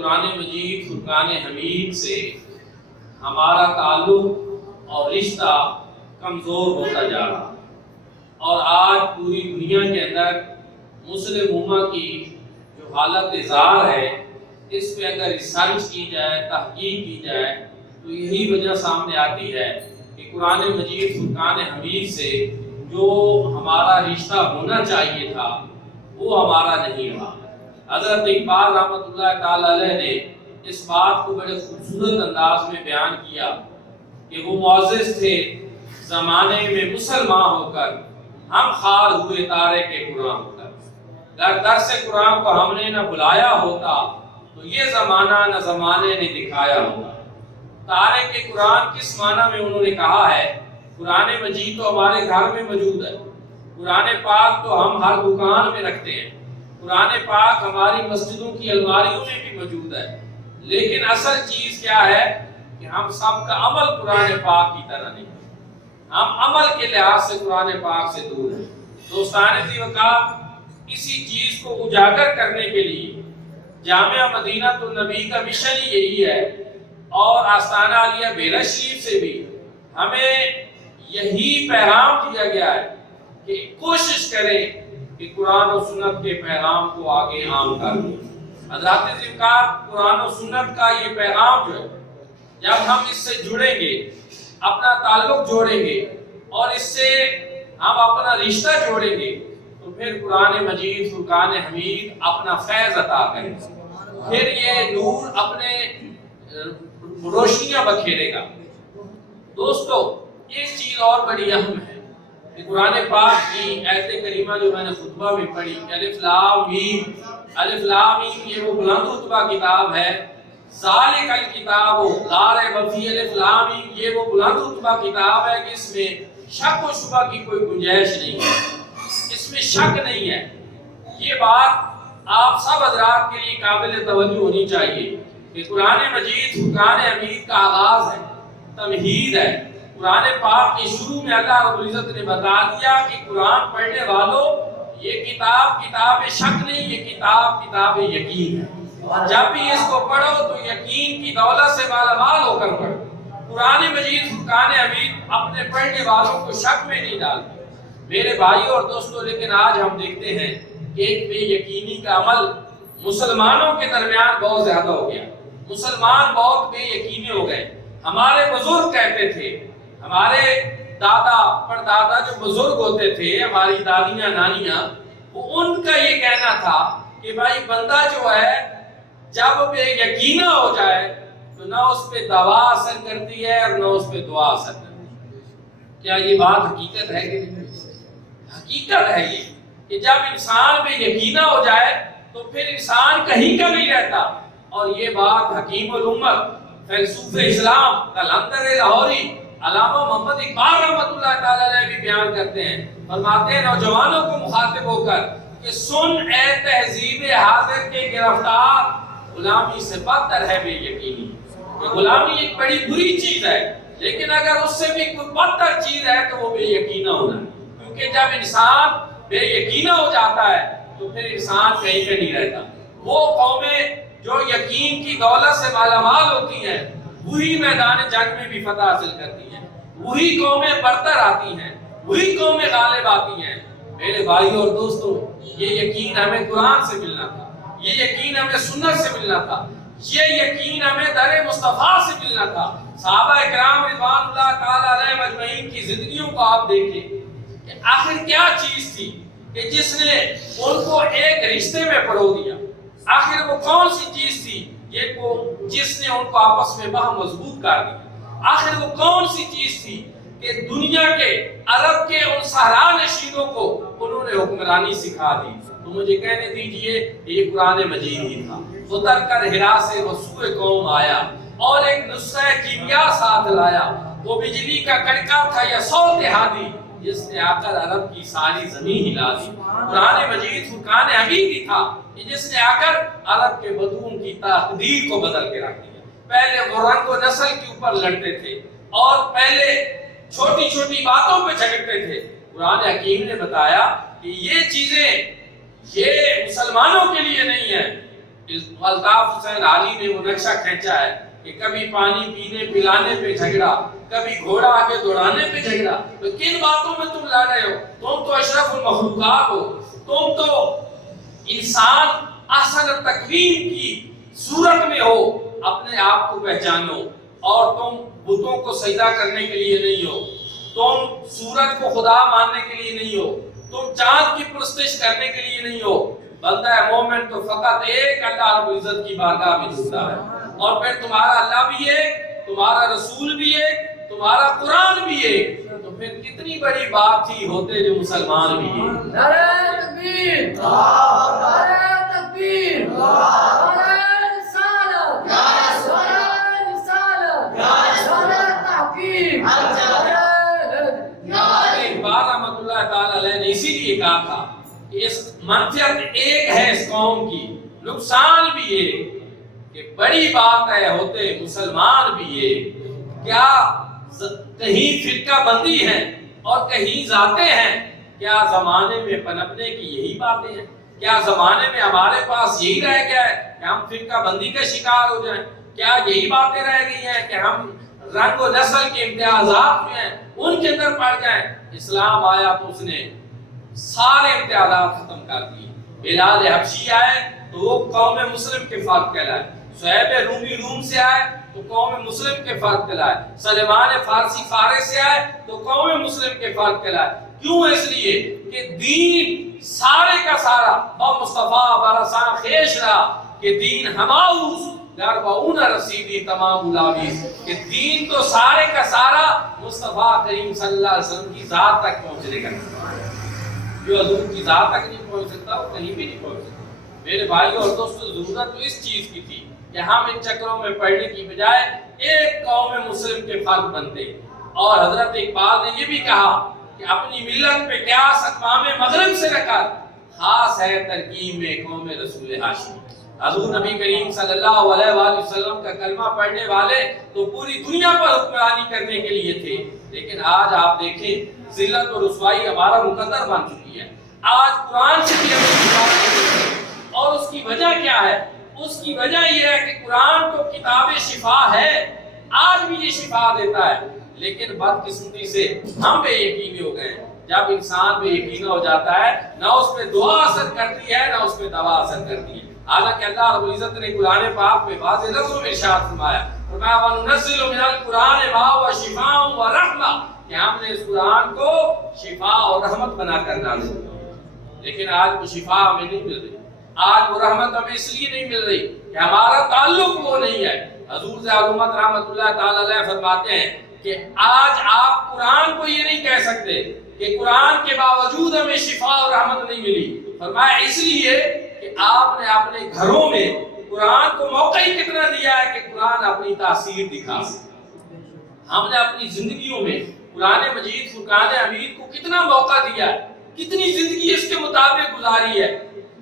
قرآن مجید فرقان حمید سے ہمارا تعلق اور رشتہ کمزور ہوتا جا رہا، اور آج پوری دنیا کے اندر مسلم امہ کی جو حالت زار ہے، اس پہ اگر ریسرچ کی جائے، تحقیق کی جائے، تو یہی وجہ سامنے آتی ہے کہ قرآن مجید فرقان حمید سے جو ہمارا رشتہ ہونا چاہیے تھا وہ ہمارا نہیں رہا۔ حضرت اقبال رحمۃ اللہ تعالی علیہ نے اس بات کو بڑے خوبصورت انداز میں بیان کیا کہ وہ معزز تھے زمانے میں مسلمان ہو کر، ہم خار ہوئے تارے کے قرآن ہو کر، در درس قرآن کو ہم نے نہ بلایا ہوتا تو یہ زمانہ نہ زمانے نے دکھایا ہوتا۔ تارے کے قرآن کس معنی میں انہوں نے کہا ہے؟ قرآن مجید تو ہمارے گھر میں موجود ہے، قرآن پاک تو ہم ہر دکان میں رکھتے ہیں، قرآن پاک ہماری مسجدوں کی الماریوں میں بھی موجود ہے، لیکن اصل چیز کیا ہے کہ ہم سب کا عمل قرآن پاک کی طرح نہیں، ہم عمل کے لحاظ سے قرآن پاک سے دور ہیں۔ دوستان ذی وقار، اسی چیز کو اجاگر کرنے کے لیے جامعہ مدینہ النبی کا مشن ہی یہی ہے، اور آستانہ عالیہ بیرہ شریف سے بھی ہمیں یہی پیغام دیا گیا ہے کہ کوشش کریں کہ قرآن و سنت کے پیغام کو آگے عام کر دیں۔ حضرات ذی وقار، قرآن و سنت کا یہ پیغام جو ہے، جب ہم اس سے جڑیں گے، اپنا تعلق جوڑیں گے اور اس سے ہم اپنا رشتہ جوڑیں گے، تو پھر قرآن مجید فرقان حمید اپنا فیض عطا کرے گا، پھر یہ نور اپنے روشنیاں بکھیرے گا۔ دوستو، ایک چیز اور بڑی اہم ہے کہ قرآن پاک کی آیت کریمہ جو میں نے خطبہ میں پڑھی، الف لام میم، الف لام میم یہ وہ بلند رتبہ کتاب ہے، ذالک الکتاب لا ریب فیہ، الف لام میم یہ وہ بلند رتبہ کتاب ہے کہ اس میں شک و شبہ کی کوئی گنجائش نہیں ہے، اس میں شک نہیں ہے۔ یہ بات آپ سب حضرات کے لیے قابل توجہ ہونی چاہیے کہ قرآن مجید فرقان حمید کا آغاز ہے، تمہید ہے۔ قرآن پاک کے شروع میں اللہ رب العزت نے بتا دیا کہ قرآن پڑھنے والوں، یہ کتاب کتاب شک نہیں، یہ کتاب کتاب یقین ہے۔ جب بھی اس کو پڑھو تو یقین کی دولت سے مالا مال ہو کر پڑھو۔ قرآن مجید فرقان حمید اپنے پڑھنے والوں کو شک میں نہیں ڈالتے۔ میرے بھائیوں اور دوستوں، لیکن آج ہم دیکھتے ہیں کہ ایک بے یقینی کا عمل مسلمانوں کے درمیان بہت زیادہ ہو گیا، مسلمان بہت بے یقینے ہو گئے۔ ہمارے بزرگ کہتے تھے، ہمارے دادا پردادا جو بزرگ ہوتے تھے، ہماری دادیاں نانیاں، وہ ان کا یہ کہنا تھا کہ بھائی بندہ جو ہے جب بے یقینہ ہو جائے تو نہ اس پہ دوا اثر کرتی ہے اور نہ اس پہ دعا اثر کرتی ہے۔ کیا یہ بات حقیقت ہے کہ نہیں؟ حقیقت ہے یہ کہ جب انسان بے یقینہ ہو جائے تو پھر انسان کہیں کا نہیں رہتا، اور یہ بات حکیم الامت فیلسوف اسلام قلندر لاہوری علامہ محمد اقبال رحمۃ اللہ تعالی علیہ بھی بیان کرتے ہیں، فرماتے ہیں نوجوانوں کو مخاطب ہو کر کہ سن اے تہذیب حاضر کے گرفتار، غلامی سے بدتر ہے بے یقینی۔ غلامی ایک بڑی بری چیز ہے، لیکن اگر اس سے بھی کوئی بدتر چیز ہے تو وہ بے یقینہ ہونا ہے، کیونکہ جب انسان بے یقینہ ہو جاتا ہے تو پھر انسان کہیں کا نہیں رہتا۔ وہ قومیں جو یقین کی دولت سے مالا مال ہوتی ہیں وہی میدان جنگ میں بھی فتح حاصل کرتی ہیں، وہی قومیں برتر آتی ہیں، وہی قومیں غالب آتی ہیں۔ میرے بھائیوں اور دوستوں، یہ یقین ہمیں قرآن سے ملنا تھا، یہ یقین ہمیں سنت سے ملنا تھا، یہ یقین ہمیں در مصطفیٰ سے ملنا تھا۔ صحابہ اکرام رضوان اللہ تعالی علیہ مجمعین کی زندگیوں کو آپ دیکھیں کہ آخر کیا چیز تھی کہ جس نے ان کو ایک رشتے میں پرو دیا؟ آخر وہ کون سی چیز تھی یہ کو جس نے ان کو آپس میں بہت مضبوط کر دیا؟ آخر وہ کون سی چیز تھی کہ دنیا کے عرب کے ان صحرا نشینوں کو انہوں نے حکمرانی سکھا دی؟ تو مجھے کہنے دیجئے یہ قرآن مجید ہی تھا۔ اتر کر ہرا سے وہ سوئے قوم آیا اور ایک نسخہ کیمیا ساتھ لایا، وہ بجلی کا کڑکا تھا یا صوت ہادی جس نے آ کر عرب کی ساری زمین ہلا دی۔ قرآن مجید فرقان حمید ہی تھا کہ جس نے آ کر عرب کے بدون کی تقدیر کو بدل کے رکھ دیا۔ پہلے وہ رنگ و نسل کے اوپر لڑتے تھے اور پہلے چھوٹی چھوٹی باتوں پہ جھگڑتے تھے۔ قرآن حکیم نے بتایا کہ یہ چیزیں یہ مسلمانوں کے لیے نہیں ہے، الطاف حسین علی نے وہ نقشہ کھینچا ہے کہ کبھی پانی پینے پلانے پہ جھگڑا، کبھی گھوڑا آگے دوڑانے پہ جھگڑا، تو کن باتوں میں تم لڑ رہے ہو؟ تم تو اشرف المخلوقات ہو، تم تو انسان احسن تکوین کی صورت میں ہو، اپنے آپ کو پہچانو۔ اور تم بتوں کو سجدہ کرنے کے لیے نہیں ہو، تم سورج کو خدا ماننے کے لیے نہیں ہو، تم چاند کی پرستش کرنے کے لیے نہیں ہو۔ بندہ مومن تو فقط ایک اللہ رب العزت کی بارگاہ میں جھکتا ہے، اور پھر تمہارا اللہ بھی ایک، تمہارا رسول بھی ایک، تمہارا قرآن بھی ایک، تو پھر کتنی بڑی بات تھی ہوتے جو مسلمان بھی ایک۔ نعرہ تکبیر، نعرہ تکبیر، نعرہ رسالت، نعرہ رسالت، نعرہ تحقیق، اقبال رحمۃ اللہ تعالی علیہ نے اسی لیے کہا تھا کہ اس منفعت ایک ہے اس قوم کی، نقصان بھی ایک، کہ بڑی بات ہے ہوتے مسلمان بھی ایک۔ کیا کہیں فرقہ بندی ہے اور کہیں ذاتیں ہیں؟ کیا زمانے میں پنپنے کی یہی باتیں ہیں؟ کیا زمانے میں ہمارے پاس یہی رہ گیا ہے کہ ہم فرقہ بندی کا شکار ہو جائیں؟ کیا یہی باتیں رہ گئی ہیں کہ ہم رنگ و نسل کے امتیازات جو ہیں ان کے اندر پڑ جائیں؟ اسلام آیا تو اس نے سارے امتیازات ختم کر دیے۔ بلال حبشی آئے تو وہ قوم مسلم کے فرد کہلائے، صہیب رومی روم سے آئے تو قوم مسلم کے فرد کہلائے، سلیمان فارسی فارس سے آئے تو قوم مسلم کے فرد کہلائے۔ کیوں؟ اس لیے کہ دین سارے کا سارا اور مصطفیٰ برسان خیش رہا کہ دین ہماؤس در بہون رسیدی تمام الاویز، کہ دین تو سارے کا سارا مصطفیٰ کریم صلی اللہ علیہ وسلم کی ذات تک پہنچنے کا۔ جو حضور کی ذات تک نہیں پہنچ سکتا وہ کہیں بھی نہیں پہنچ سکتا۔ میرے بھائی اور دوستو، ضرورت تو اس چیز کی تھی کہ ہم ان چکروں میں پڑھنے کی بجائے ایک قوم مسلم کے فرد بنتے۔ اور حضرت اقبال نے یہ بھی کہا کہ اپنی ملت پہ قیاس اقوام مغرب سے رکھا، خاص ہے ترکیب میں قوم رسول ہاشمی۔ حضور نبی کریم صلی اللہ علیہ وآلہ وسلم کا کلمہ پڑھنے والے تو پوری دنیا پر حکمرانی کرنے کے لیے تھے، لیکن آج آپ دیکھیں ذلت اور رسوائی ہمارا مقدر بن چکی ہے۔ آج قرآن سے بھی ہمیں شفا، اور اس کی وجہ کیا ہے؟ اس کی وجہ یہ ہے کہ قرآن تو کتاب شفا ہے، آج بھی یہ شفا دیتا ہے، لیکن بدقسمتی سے ہم بے یقین ہو گئے۔ جب انسان بے یقین ہو جاتا ہے، نہ اس پہ دعا اثر کرتی ہے نہ اس پہ دوا اثر کرتی ہے۔ حالانکہ اللہ رب العزت نے قرآن پاک میں واضح لفظوں میں ارشاد فرمایا، وَنُنَزِّلُ مِنَ الْقُرْآنِ مَا هُوَ شِفَاءٌ وَرَحْمَةٌ، کہ ہم نے اس قرآن کو شفا اور رحمت بنا کر ڈالا۔ لیکن آج وہ شفا ہمیں نہیں مل رہی، آج وہ رحمت ہمیں اس لیے نہیں مل رہی کہ ہمارا تعلق وہ نہیں ہے۔ حضور زیادت رحمۃ اللہ تعالی علیہ فرماتے ہیں کہ آج آپ قرآن کو یہ نہیں کہہ سکتے کہ قرآن کے باوجود ہمیں شفا اور رحمت نہیں ملی۔ فرمایا اس لیے کہ آپ نے اپنے گھروں میں قرآن کو موقع ہی کتنا دیا ہے کہ قرآن اپنی تاثیر دکھا سکے۔ ہم نے اپنی زندگیوں میں قرآن مجید فرقان حمید کو کتنا موقع دیا ہے، کتنی زندگی اس کے مطابق گزاری ہے۔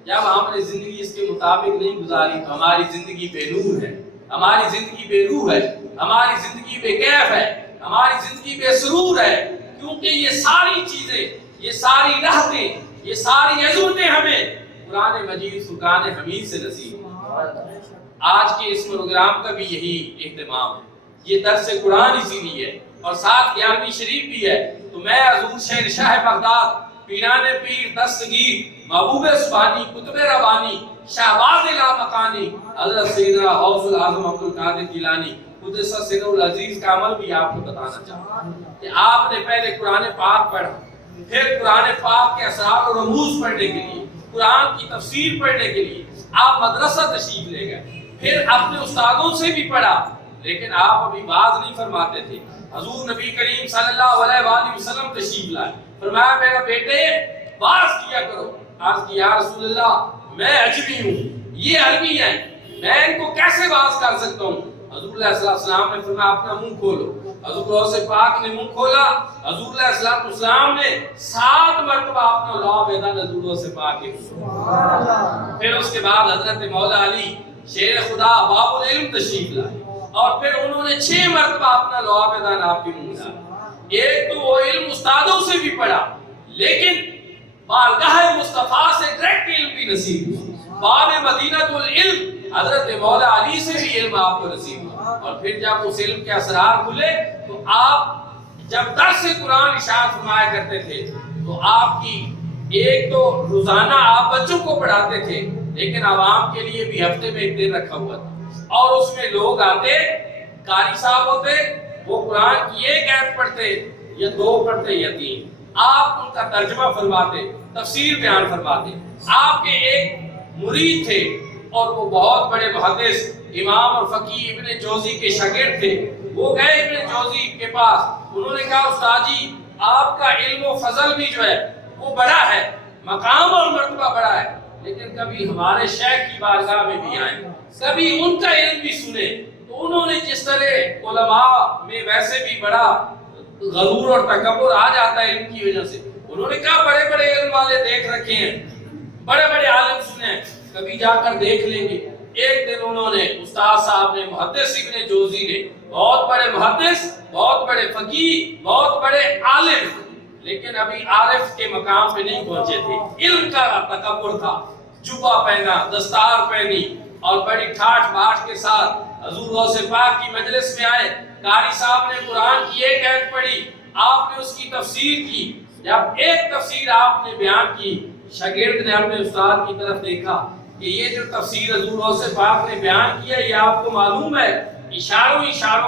جب ہم نے زندگی اس کے مطابق نہیں گزاری تو ہماری زندگی بے نور ہے، ہماری زندگی بے روح ہے، ہماری زندگی بے کیف ہے، ہماری زندگی بے سرور ہے، کیونکہ یہ ساری چیزیں، یہ ساری راحتیں، یہ ساری عزتیں ہمیں قرآن مجید فرقان حمید سے نصیب ہیں۔ آج کے اس پروگرام کا بھی یہی اہتمام ہے، یہ درس قرآن اسی لیے ہے، اور ساتھ 11ویں شریف بھی ہے۔ تو میں حضور شہنشاہ بغداد، پیران پیر دستگیر، محبوب سبحانی، قطب ربانی، شہباز لامکانی، حضرت سیدنا غوث العظم عبد القادر جیلانی قدس سر العزیز کا عمل بھی آپ کو بتانا چاہتا ہوں کہ آپ نے پہلے قرآن پاک پڑھا، پھر قرآن پاک کے اسرار و رموز پڑھنے کے لیے، قرآن کی تفسیر پڑھنے کے لیے آپ مدرسہ تشریف لے گئے، پھر اپنے استادوں سے بھی پڑھا، لیکن آپ ابھی باز نہیں فرماتے تھے۔ حضور نبی کریم صلی اللہ علیہ وآلہ وسلم تشریف لائے، فرمایا میرا بیٹے باز کیا کرو۔ عرض کی یا رسول اللہ میں عجمی ہوں، یہ عربی ہیں، میں ان کو کیسے باز کر سکتا ہوں؟ حضور علیہ السلام نے فرمایا اپنا منہ کھولو۔ حضور غوث پاک نے منہ کھولا، حضور علیہ السلام نے 7 مرتبہ اپنا لعاب ادن حضور غوث پاک کے پھر اس کے بعد حضرت مولا علی شیر خدا باب العلم تشریف لائے، اور پھر انہوں نے 6 مرتبہ اپنا لعاب ادن آپ کے منہ ڈالا۔ ایک تو وہ علم استادوں سے بھی پڑھا، لیکن بارگاہ مصطفیٰ سے ڈائریکٹ علم بھی نصیب ہوا۔ باب مدینۃ العلم حضرت مولا علی سے بھی علم آپ کو نصیب ہوا، اور پھر جب اس علم کے اسرار کھلے تو آپ جب درس قرآن ارشاد فرمایا کرتے تھے تو آپ کی ایک تو روزانہ آپ بچوں کو پڑھاتے تھے، لیکن عوام کے لیے بھی ہفتے میں ایک دن رکھا ہوا تھا، اور اس میں لوگ آتے، قاری صاحب ہوتے، وہ قرآن کی ایک آیت پڑھتے یا دو پڑھتے یا تین، آپ ان کا ترجمہ فرماتے، تفسیر بیان فرماتے۔ آپ کے ایک مرید تھے اور وہ بہت بڑے محدث امام اور فقیہ ابن جوزی کے شاگرد تھے، وہ گئے ابن جوزی کے پاس، انہوں نے کہا استاد جی آپ کا علم و فضل بھی جو ہے وہ بڑا ہے، مقام اور مرتبہ بڑا ہے، لیکن کبھی ہمارے شیخ کی بارگاہ میں بھی آئیں، کبھی ان کا علم بھی سنیں۔ تو انہوں نے جس طرح علماء میں ویسے بھی بڑا غرور اور تکبر آ جاتا ہے علم کی وجہ سے، انہوں نے کہا بڑے بڑے علم والے دیکھ رکھے ہیں، بڑے بڑے عالم سنے، کبھی جا کر دیکھ لیں گے۔ ایک دن انہوں نے استاد صاحب نے محدث ابن جوزی نے، بہت بڑے محدث، بہت بڑے فقیہ، بہت بڑے عالم، لیکن ابھی عارف کے مقام پہ نہیں پہنچے تھے، علم کا تکبر تھا، جبہ پہنا، دستار پہنی اور بڑی ٹھاٹ باٹ کے ساتھ حضور غوث پاک کی مجلس میں آئے، قاری صاحب نے قرآن کی ایک آیت پڑھی، آپ نے اس کی تفسیر کی، جب ایک تفسیر آپ نے بیان کی، شاگرد نے اپنے استاد کی طرف دیکھا کہ یہ جو تفسیر حضور غوث پاک نے بیان کیا یہ آپ کو معلوم ہے؟ اشاروں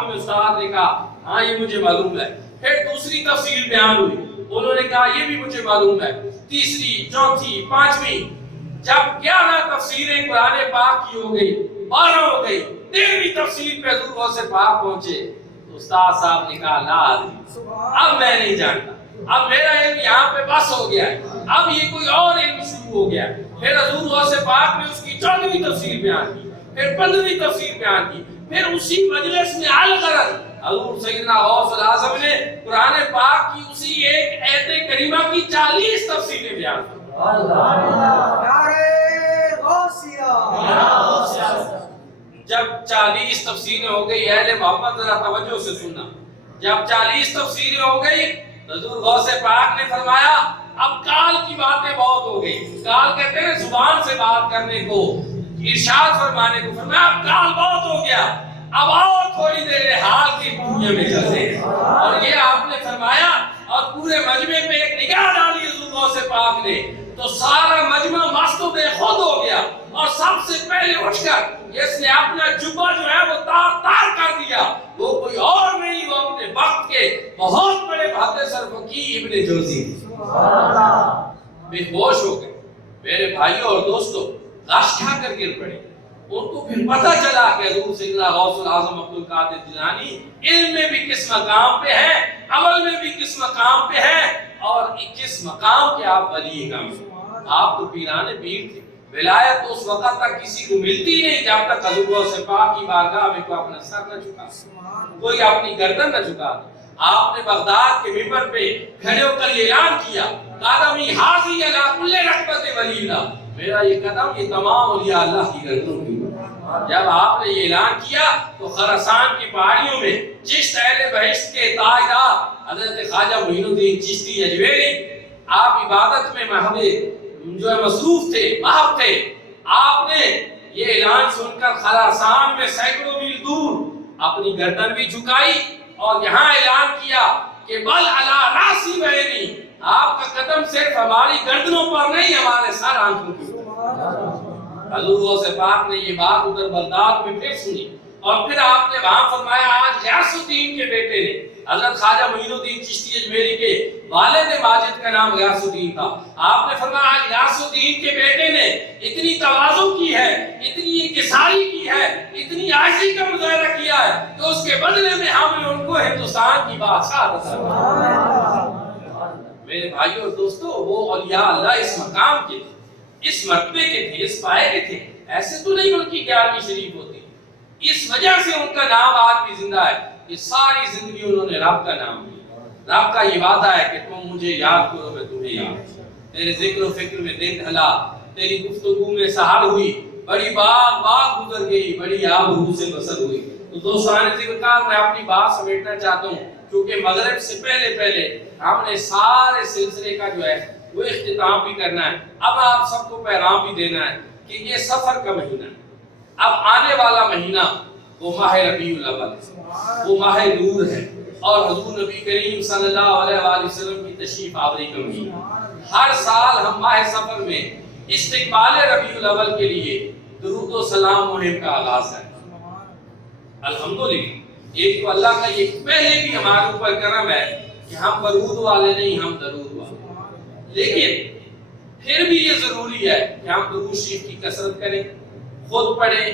میں استاد نے کہا ہاں یہ مجھے معلوم ہے۔ پھر دوسری تفسیر بیان ہوئی، انہوں نے کہا یہ بھی مجھے معلوم ہے، تیسری، چوتھی، پانچویں، جب 11 تفسیریں قرآن پاک کی ہو گئی، 12 ہو گئی، 13ویں تفسیر پہ حضور غوث پاک پہنچے، تو استاد صاحب نے کہا لا ادری، اب میں نہیں جانتا، اب میرا علم یہاں پہ بس ہو گیا ہے، اب یہ کوئی اور علم شروع ہو گیا ہے۔ پھر حضور غوث پاک نے اس کی 14ویں تفسیر بیان کی، پھر 15ویں تفسیر بیان کی، پھر اسی مجلس میں الغرض حضور سیدنا غوث الاعظم نے قرآن پاک کی اسی ایک آیت کریمہ کی 40 تفسیریں بیان کی۔ جب 40 تفسیریں ہو گئی، اہل محمد ذرا توجہ سے سننا، جب 40 تفسیریں ہو گئی، حضور غوث پاک نے فرمایا اب کال کی باتیں بہت ہو گئی، کال کہتے ہیں زبان سے بات کرنے کو، ارشاد فرمانے کو، فرمایا اب کال بہت ہو گیا، اب آؤ تھوڑی دیر حال کی دنیا میں چلتے ہیں، اور یہ آپ نے فرمایا اور پورے مجمع پہ ایک نگاہ ڈالی حضور غوث پاک نے، تو سارا مجمع مست و بے خود ہو گیا، اور سب سے پہلے اٹھ کر جس نے اپنا جبہ جو ہے وہ تار تار کر دیا، وہ کوئی اور نہیں، وہ اپنے وقت کے بہت بڑے محدث اور فقیہ ابن جوزی بے ہوش ہو گئے۔ میرے بھائیوں اور دوستوں، غش کھا کر گر پڑے، ان کو پھر پتہ چلا کہ حضور سیدنا غوث العظم عبد القادر جیلانی علم میں بھی کس مقام پہ ہے، عمل میں بھی کس مقام پہ ہے، اور کس مقام کے آپ ولی کام ہیں۔ آپ تو پیران پیر تھے، ولایت تو اس وقت تک کسی کو ملتی نہیں جب تک حضور غوث پاک کی بارگاہ میں کوئی اپنا سر نہ جھکا، کوئی اپنی گردن نہ جھکا۔ آپ نے بغداد کے ممبر پہ کھڑے ہو کر یہ اعلان کیا، قدمی حاضی علی کل رحمت ولی اللہ، میرا یہ قدم یہ تمام اولیاء اللہ کی گردنوں کی۔ جب آپ نے یہ اعلان کیا تو خراسان کی پہاڑیوں میں چشت اہل بہشت کے تاجدار حضرت خواجہ معین الدین چشتی اجمیری، آپ عبادت میں جو ہے مصروف تھے، محو تھے، آپ نے یہ اعلان سن کر خراسان میں سینکڑوں میل دور اپنی گردن بھی جھکائی اور یہاں اعلان کیا کہ بل علی راسی بینی، آپ کا قدم صرف ہماری گردنوں پر نہیں، ہمارے سر آنکھوں کی۔ حضور غوث پاک نے یہ بات ادھر بغداد میں پھر سنی، اور پھر آپ نے وہاں فرمایا آج غیاث الدین کے بیٹے نے، حضرت خواجہ معین الدین چشتی اجمیری کے والد ماجد کا نام غیاث الدین تھا، آپ نے فرمایا آج غیاث الدین کے بیٹے نے اتنی تواضع کی ہے، اتنی انکساری کی ہے، اتنی عاجزی کا مظاہرہ کیا ہے کہ اس کے بدلے میں ہم نے ان کو ہندوستان کی بادشاہ عطا فرمایا۔ میرے بھائیوں اور دوستوں، وہ اولیاء اللہ اس مقام کے تھے، اس مرتبے کے تھے، اس پائے کے تھے، ایسے تو نہیں ان کی 11ویں شریف ہوتی۔ اس وجہ سے ان کا نام آج بھی زندہ ہے کہ ساری زندگی انہوں نے رب کا نام لیا۔ رب کا یہ وعدہ ہے کہ تم مجھے یاد کرو میں تمہیں یاد کروں، تیرے ذکر و فکر میں دن ڈھلا، تیری گفتگو میں سحر ہوئی، بڑی باغ گزر گئی، بڑی آب سے بسر ہوئی۔ تو دوستان ذکر کار، میں اپنی بات سمیٹنا چاہتا ہوں کیونکہ مغرب سے پہلے ہم نے سارے سلسلے کا جو ہے وہ اختتام بھی کرنا ہے۔ اب آپ سب کو پیغام بھی دینا ہے کہ یہ سفر کا مہینہ ہے، اب آنے والا مہینہ وہ ماہ ربیع الاول، وہ ماہ نور ہے، اور حضور نبی کریم صلی اللہ علیہ وآلہ وسلم کی تشریف آوری کا مہینہ۔ ہر سال ہم ماہ سفر میں استقبال ربیع الاول کے لیے درود و سلام مہم کا آغاز کرتے ہیں۔ الحمدللہ، ایک تو اللہ کا یہ پہلے بھی ہمارے اوپر کرم ہے کہ ہم برود والے نہیں، ہم درود والے، لیکن پھر بھی یہ ضروری ہے کہ ہم درود شریف کی کثرت کریں، خود پڑھیں،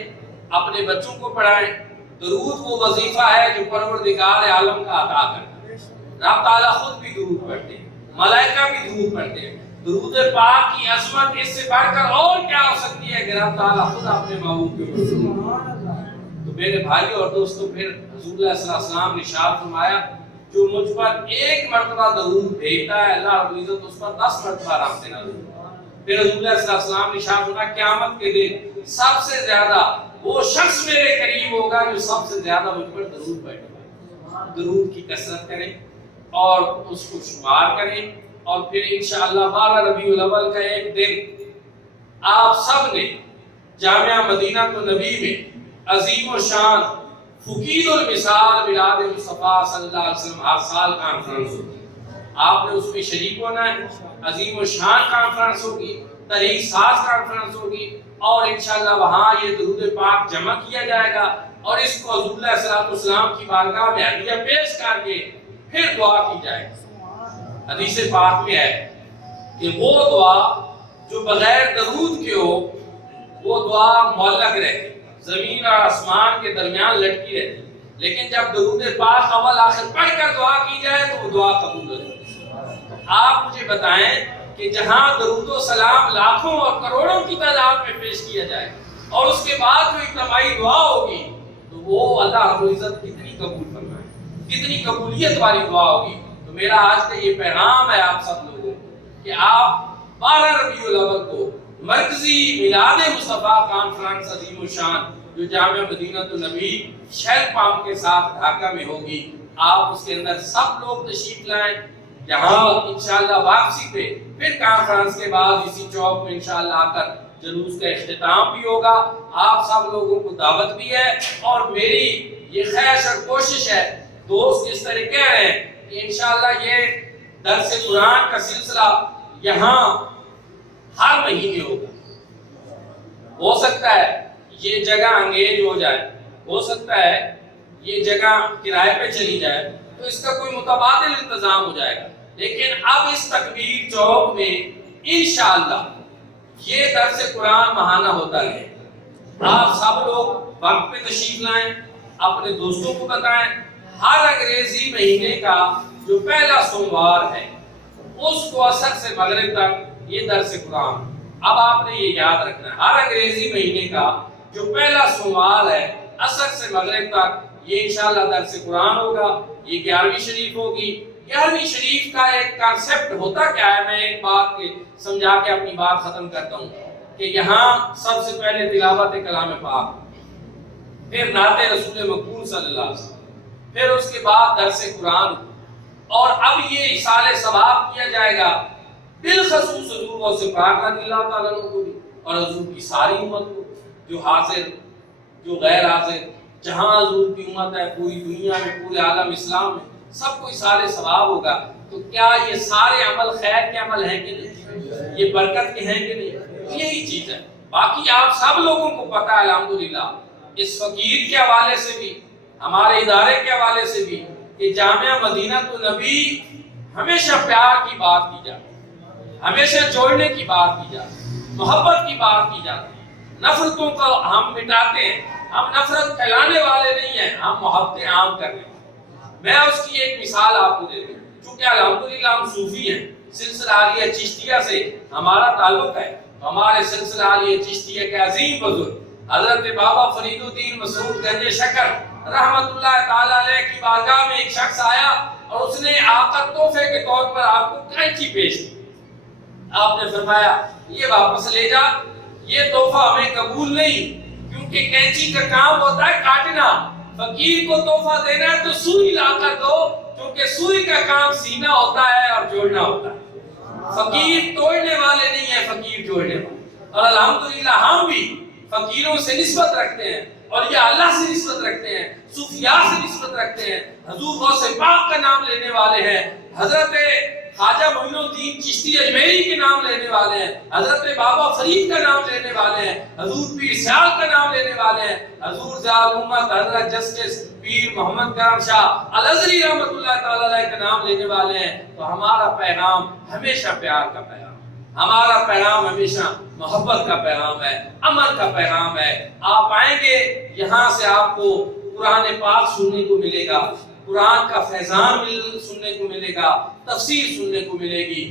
اپنے بچوں کو پڑھائیں۔ درود وہ وظیفہ ہے جو پروردگار عالم کا عطا کرتا ہے۔ رب تعالیٰ خود بھی درود پڑھتے ہیں، ملائکہ بھی درود پڑھتے ہیں۔ درود پاک کی عظمت اس سے بڑھ کر اور کیا ہو سکتی ہے کہ رب تعالیٰ خود اپنے محبوب کے اوپر درود پڑھتا ہے۔ تو میرے بھائیوں اور دوستوں، پھر حضور اللہ صلی اللہ علیہ وسلم نے ارشاد فرمایا جو مجھ پر ایک مرتبہ درود بھیجتا ہے اللہ رب العزت اس پر 10 مرتبہ رحمت نازل کرتا ہے۔ پھر حضور اللہ صلی اللہ علیہ وسلم نے ارشاد فرمایا قیامت کے دن سب سے زیادہ وہ شخص میرے قریب ہوگا جو سب سے زیادہ مجھ پر درود پڑھے گا۔ درود کی کثرت کریں اور اس کو شمار کریں، اور پھر انشاءاللہ 12 ربیع الاول کا ایک دن آپ سب نے جامعہ مدینہ النبی میں عظیم و شان فقید المثال میلاد مصطفیٰ صلی اللہ علیہ وسلم ہر سال کانفرنس ہوتی ہے، آپ نے اس میں شریک ہونا ہے۔ عظیم و شان کانفرنس ہوگی، تحریک ساز کانفرنس ہوگی، اور انشاءاللہ وہاں یہ درود پاک جمع کیا جائے گا، اور اس کو حضور علیہ الصلوۃ والسلام کی بارگاہ میں ہدیہ پیش کر کے پھر دعا کی جائے گی۔ حدیث پاک میں ہے کہ وہ دعا جو بغیر درود کے ہو وہ دعا معلق رہتی، زمین اور آسمان کے درمیان لٹکی رہتی، لیکن جب درود پاک اول آخر پڑھ کر دعا کی جائے تو وہ دعا قبول ہو جاتی ہے۔ آپ مجھے بتائیں کہ جہاں درود و سلام لاکھوں اور کروڑوں کی تعداد میں پیش کیا جائے اور اس کے بعد جو اجتماعی دعا ہوگی تو وہ اللہ رب العزت کتنی قبول فرمائے، کتنی قبولیت والی دعا ہوگی۔ تو میرا آج کا یہ پیغام ہے آپ سب لوگوں کہ آپ 12 ربیع الاول کو مرکزی میلاد مصطفیٰ کانفرنس عظیم الشان جو جامعہ مدینہ النبی شیل پامپ کے ساتھ ڈھاکہ میں ہوگی، آپ اس کے اندر سب لوگ تشریف لائیں۔ یہاں انشاءاللہ واپسی پہ پھر کانفرنس کے بعد اسی چوک میں انشاءاللہ آ کر جلوس کا اختتام بھی ہوگا۔ آپ سب لوگوں کو دعوت بھی ہے، اور میری یہ خواہش اور کوشش ہے، دوست اس طرح کہہ رہے ہیں کہ انشاءاللہ یہ درس قرآن کا سلسلہ یہاں ہر مہینے ہوگا۔ ہو سکتا ہے یہ جگہ انگیج ہو جائے، ہو سکتا ہے یہ جگہ کرائے پہ چلی جائے، تو اس کا کوئی متبادل انتظام ہو جائے گا، لیکن اب اس تکبیر چوک میں انشاءاللہ یہ درس قرآن ماہانہ ہوتا رہے۔ آپ سب لوگ وقت پہ تشریف لائیں، اپنے دوستوں کو بتائیں۔ ہر انگریزی مہینے کا جو پہلا سوموار ہے اس کو عصر سے مغرب تک یہ درس قرآن، اب آپ نے یہ یاد رکھنا ہے، ہر انگریزی مہینے کا جو پہلا سوموار ہے عصر سے مغرب تک یہ انشاءاللہ درس قرآن ہوگا۔ یہ 11ویں شریف ہوگی۔ 11ویں شریف کا ایک کانسیپٹ ہوتا کیا ہے، میں ایک بات کے سمجھا کے اپنی بات ختم کرتا ہوں کہ یہاں سب سے پہلے تلاوت کلام پاک، پھر نعت رسول مقبول صلی اللہ علیہ وسلم، پھر اس کے بعد درس قرآن، اور اب یہ ایصال ثواب کیا جائے گا بالخصوص حضور غوث پاک رضی اللہ تعالیٰ عنہ کو بھی، اور حضور کی ساری امت کو، جو حاضر جو غیر حاضر، جہاں حضور کی امت ہے پوری دنیا میں، پورے عالم اسلام میں، سب کو ایصال ثواب ہوگا۔ تو کیا یہ سارے عمل خیر کے عمل ہیں کہ نہیں؟ یہ برکت کے ہیں کہ نہیں؟ یہی چیز ہے۔ باقی آپ سب لوگوں کو پتہ ہے الحمدللہ، اس فقیر کے حوالے سے بھی، ہمارے ادارے کے حوالے سے بھی، کہ جامعہ مدینہ النبی ہمیشہ پیار کی بات کی جاتی ہے، ہمیشہ جوڑنے کی بات کی جاتی ہے، محبت کی بات کی جاتی ہے، نفرتوں کو ہم مٹاتے ہیں۔ ہم نفرت پھیلانے والے نہیں ہیں، ہم محبت عام کرنے والے۔ میں اس کی ایک مثال آپ کو دے دوں، چونکہ الحمدللہ ہم صوفی ہیں، سلسلہ عالیہ چشتیہ سے ہمارا تعلق ہے۔ ہمارے سلسلہ عالیہ چشتیہ کے عظیم بزرگ حضرت بابا فرید الدین مسعود گنج شکر رحمت اللہ تعالی علیہ کی بارگاہ میں ایک شخص آیا اور اس نے آپ کا تحفے کے طور پر آپ کو کینچی پیش کی۔ آپ نے فرمایا یہ واپس لے جا، یہ تحفہ ہمیں قبول نہیں، کیونکہ کینچی کا کام ہوتا ہے کاٹنا، فقیر کو تحفہ دینا ہے تو سوئی لا کر دو، کیونکہ سوئی کا کام سینا ہوتا ہے اور جوڑنا ہوتا ہے۔ فقیر توڑنے والے نہیں ہیں، فقیر جوڑنے والے۔ اور الحمدللہ ہم بھی فقیروں سے نسبت رکھتے ہیں اور یہ اللہ سے نسبت رکھتے ہیں، صوفیاء سے نسبت رکھتے ہیں، حضور غوث پاک کا نام لینے والے ہیں، حضرت خواجہ معین الدین چشتی اجمیری کے نام لینے والے ہیں، حضرت بابا فرید کا نام لینے والے ہیں، حضور پیر سیال کا نام لینے والے ہیں، حضور ضیاء الامت حضرت جسٹس پیر محمد کرم شاہ الازہری رحمۃ اللہ تعالی علیہ کا نام لینے والے ہیں۔ تو ہمارا پیغام ہمیشہ پیار کا پیغام، ہمارا پیغام ہمیشہ محبت کا پیغام ہے، امن کا پیغام ہے۔ آپ آئیں گے یہاں سے آپ کو قرآن پاک سننے کو ملے گا، قرآن کا فیضان سننے کو ملے گا، تفسیر سننے کو ملے گی،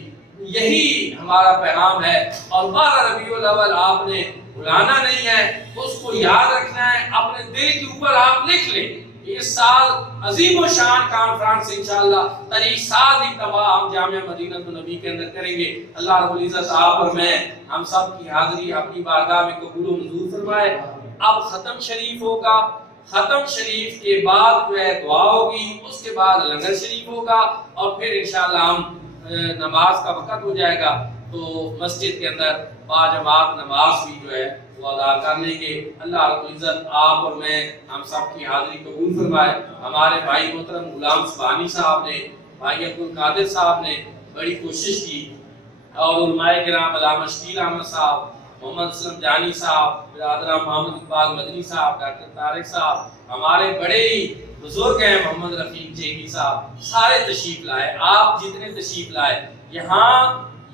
یہی ہمارا پیغام ہے۔ اور 12 ربیع الاول آپ نے بلانا نہیں ہے، اس کو یاد رکھنا ہے، اپنے دل کے اوپر آپ لکھ لیں۔ اس سال عظیم و شان کانفرنس انشاءاللہ تاریخ 7 اکتوبر ہم جامعہ مدینہ النبی کے اندر کریں گے۔ اللہ رب العزت آپ اور میں ہم سب کی حاضری اپنی بارگاہ میں قبول و منظور فرمائے۔ اب ختم شریف ہوگا، ختم شریف کے بعد جو ہے دعا ہوگی، اس کے بعد لنگر شریف ہوگا، اور پھر انشاءاللہ ہم نماز کا وقت ہو جائے گا تو مسجد کے اندر باجماعت نماز بھی جو ہے وہ ادا کر لیں گے۔ اللہ رب العزت آپ اور میں ہم سب کی حاضری قبول فرمائے۔ ہمارے بھائی محترم غلام سبحانی صاحب نے، بھائی عبد القادر صاحب نے بڑی کوشش کی، اور علماء کرام علامہ شکیل احمد صاحب، محمد اسلم جانی صاحب، برادران محمد اقبال مدنی صاحب، ڈاکٹر طارق صاحب، ہمارے بڑے ہی بزرگ ہیں محمد رفیق چیگی صاحب، سارے تشریف لائے۔ آپ جتنے تشریف لائے، یہاں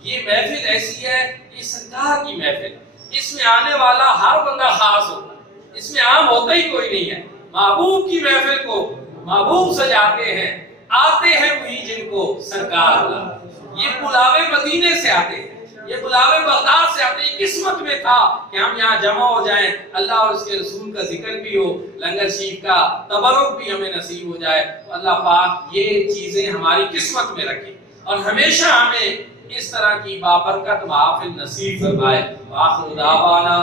یہ محفل ایسی ہے، یہ سرکار کی محفل، اس میں آنے والا ہر بندہ خاص ہوتا ہے، اس میں عام ہوتا ہی کوئی نہیں ہے۔ محبوب کی محفل کو محبوب سجاتے ہیں، آتے ہیں وہی جن کو سرکار بلاتے۔ یہ بلاوے مدینے سے آتے ہیں، یہ بلاوے بغداد سے آتے ہیں۔ قسمت میں تھا کہ ہم یہاں جمع ہو جائیں، اللہ اور اس کے رسول کا ذکر بھی ہو، لنگر شریف کا تبرک بھی ہمیں نصیب ہو جائے۔ اللہ پاک یہ چیزیں ہماری قسمت میں رکھے اور ہمیشہ ہمیں اس طرح کی بابرکت محافل نصیب فرمائے۔ وآخر دعوانا